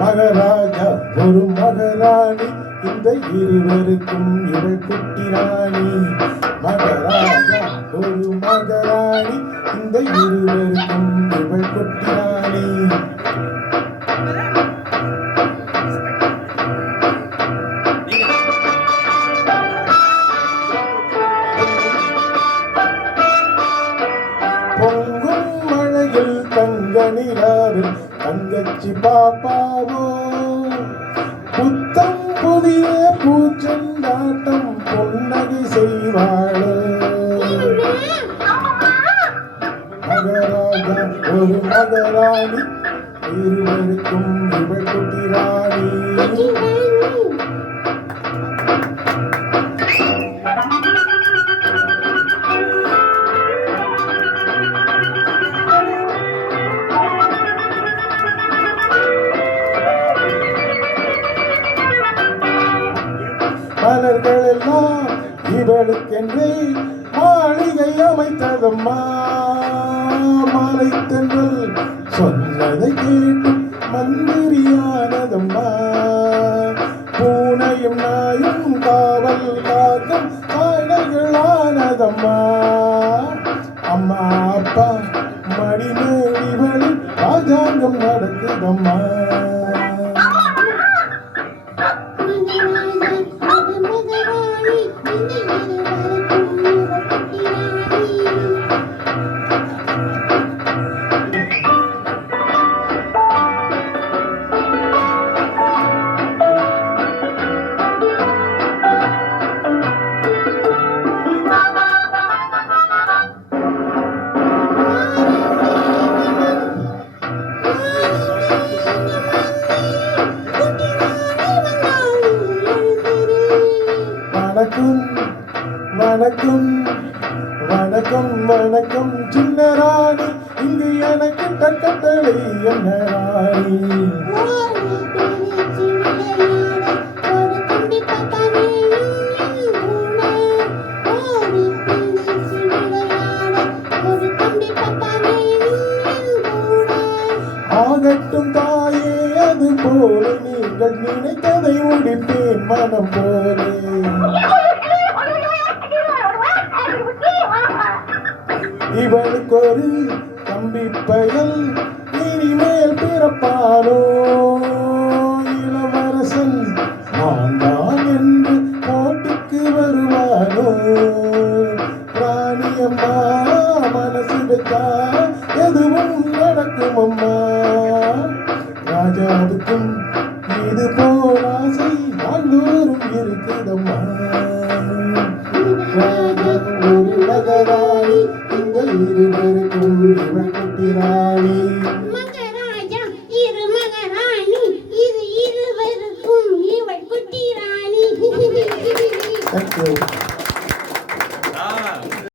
மகராஜா ஒரு மகராணி, இந்த இருவருக்கும் இவள் குட்டி ராணி. மகராஜா ஒரு மகராணி, இந்த இருவருக்கும் இவள் குட்டி ராணி. பொங்கும் மழையில் தங்க நிலாவில் தங்கச்சி பாப்பாவோ, புத்தம் புதிய பூச்செண்டாட்டம் பொன்னகை செய்வாளோ. மகராஜா ஒரு மகராணி, இருவருக்கும் இவள் குட்டி ராணி. மலர்கள் எல்லாம் இவளுக்கென்றே மாளிகை அமைத்ததம்மா. மாலை தென்றல் சொன்னதை கேட்டு மந்திரியானதம்மா. பூனையும் நாயும் காவல் காக்கும் ஆணைகளானதம்மா. அம்மா அப்பா மடிமேல் இவளின் ராஜாங்கம் நடக்குதம்மா. வணக்கம் வணக்கம் வணக்கம் சின்ன ராணி, இங்கு எனக்கு கட்டளை என்ன ராணி. ஆகட்டும் தாயே, அது போல நீங்கள் நினைத்ததை முடிப்பேன் மனம் போலே. இவளுக்கு ஒரு தம்பி பயல் இனிமேல் பிறப்பானோ. இளவரசன் நான் தான் என்று போட்டிக்கு வருவானோ. ராணியம்மா மனசு வச்சா எதுவும் நடக்கும் அம்மா. ராஜாவுக்கும் இது போல் ஆசை நாள்தோறும் இருக்குதம்மா. ராஜா ஒரு மகராணி, இந்த இருவருக்கும் இவள் குட்டி ராணி. மகராஜா இரு மகராணி, இது இருவருக்கும் இவள் குட்டி ராணி. Thank you.